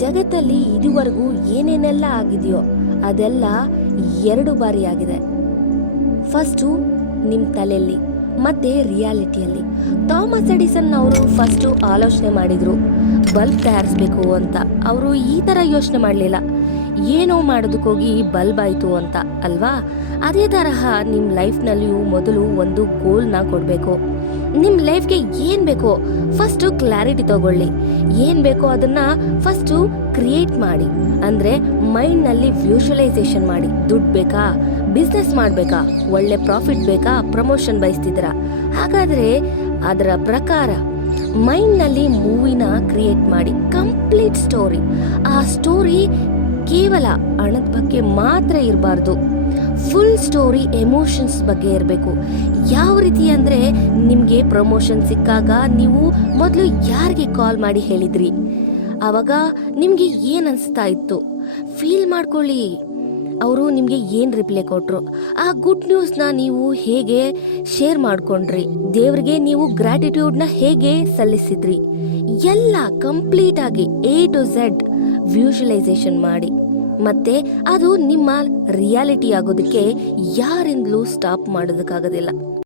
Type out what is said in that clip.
ಜಗತ್ತಲ್ಲಿ ಇದುವರೆಗೂ ಏನೇನೆಲ್ಲ ಆಗಿದೆಯೋ ಅದೆಲ್ಲ 2 ಬಾರಿ ಆಗಿದೆ. ಫಸ್ಟು ನಿಮ್ಮ ತಲೆಯಲ್ಲಿ ಮತ್ತೆ ರಿಯಾಲಿಟಿಯಲ್ಲಿ. ಥಾಮಸ್ ಎಡಿಸನ್ ಅವರು ಫಸ್ಟು ಆಲೋಚನೆ ಮಾಡಿದ್ರು ಬಲ್ಬ್ ತಯಾರಿಸ್ಬೇಕು ಅಂತ. ಅವರು ಈ ಥರ ಯೋಚನೆ ಮಾಡಲಿಲ್ಲ, ಏನೋ ಮಾಡೋದಕ್ಕೋಗಿ ಬಲ್ಬ್ ಆಯಿತು ಅಂತ ಅಲ್ವಾ. ಅದೇ ತರಹ ನಿಮ್ಮ ಲೈಫ್ನಲ್ಲಿಯೂ ಮೊದಲು ಒಂದು ಗೋಲ್ನ ಕೊಡಬೇಕು. ನಿಮ್ಮ ಲೈಫ್ಗೆ ಏನು ಬೇಕೋ ಫಸ್ಟು ಕ್ಲಾರಿಟಿ ತಗೊಳ್ಳಿ. ಏನು ಬೇಕೋ ಅದನ್ನು ಫಸ್ಟು ಕ್ರಿಯೇಟ್ ಮಾಡಿ. ಅಂದರೆ ಮೈಂಡ್ನಲ್ಲಿ ವ್ಯೂಷಲೈಸೇಷನ್ ಮಾಡಿ. ದುಡ್ಡು ಬೇಕಾ, ಬಿಸ್ನೆಸ್ ಮಾಡಬೇಕಾ, ಒಳ್ಳೆ ಪ್ರಾಫಿಟ್ ಬೇಕಾ, ಪ್ರಮೋಷನ್ ಬಯಸ್ತಿದ್ದೀರಾ, ಹಾಗಾದರೆ ಅದರ ಪ್ರಕಾರ ಮೈಂಡ್ನಲ್ಲಿ ಮೂವಿನ ಕ್ರಿಯೇಟ್ ಮಾಡಿ. Complete story. ಆ ಸ್ಟೋರಿ ಕೇವಲ ಹಣದ ಬಗ್ಗೆ ಮಾತ್ರ ಇರಬಾರ್ದು. ಫುಲ್ ಸ್ಟೋರಿ ಎಮೋಷನ್ಸ್ ಬಗ್ಗೆ ಇರಬೇಕು. ಯಾವ ರೀತಿ ಅಂದರೆ, ನಿಮಗೆ ಪ್ರಮೋಷನ್ ಸಿಕ್ಕಾಗ ನೀವು ಮೊದಲು ಯಾರಿಗೆ ಕಾಲ್ ಮಾಡಿ ಹೇಳಿದ್ರಿ, ಆವಾಗ ನಿಮಗೆ ಏನು ಅನಿಸ್ತಾ ಇತ್ತು, ಫೀಲ್ ಮಾಡ್ಕೊಳ್ಳಿ. ಅವರು ನಿಮಗೆ ಏನು ರಿಪ್ಲೈ ಕೊಟ್ಟರು, ಆ ಗುಡ್ ನ್ಯೂಸ್ನ ನೀವು ಹೇಗೆ ಶೇರ್ ಮಾಡ್ಕೊಂಡ್ರಿ, ದೇವರಿಗೆ ನೀವು ಗ್ರ್ಯಾಟಿಟ್ಯೂಡ್ನ ಹೇಗೆ ಸಲ್ಲಿಸಿದ್ರಿ, ಎಲ್ಲ ಕಂಪ್ಲೀಟಾಗಿ A to Z ವ್ಯೂಷಲೈಸೇಷನ್ ಮಾಡಿ. ಮತ್ತೆ ಅದು ನಿಮ್ಮ ರಿಯಾಲಿಟಿ ಆಗೋದಕ್ಕೆ ಯಾರಿಂದಲೂ ಸ್ಟಾಪ್ ಮಾಡೋದಕ್ಕಾಗೋದಿಲ್ಲ.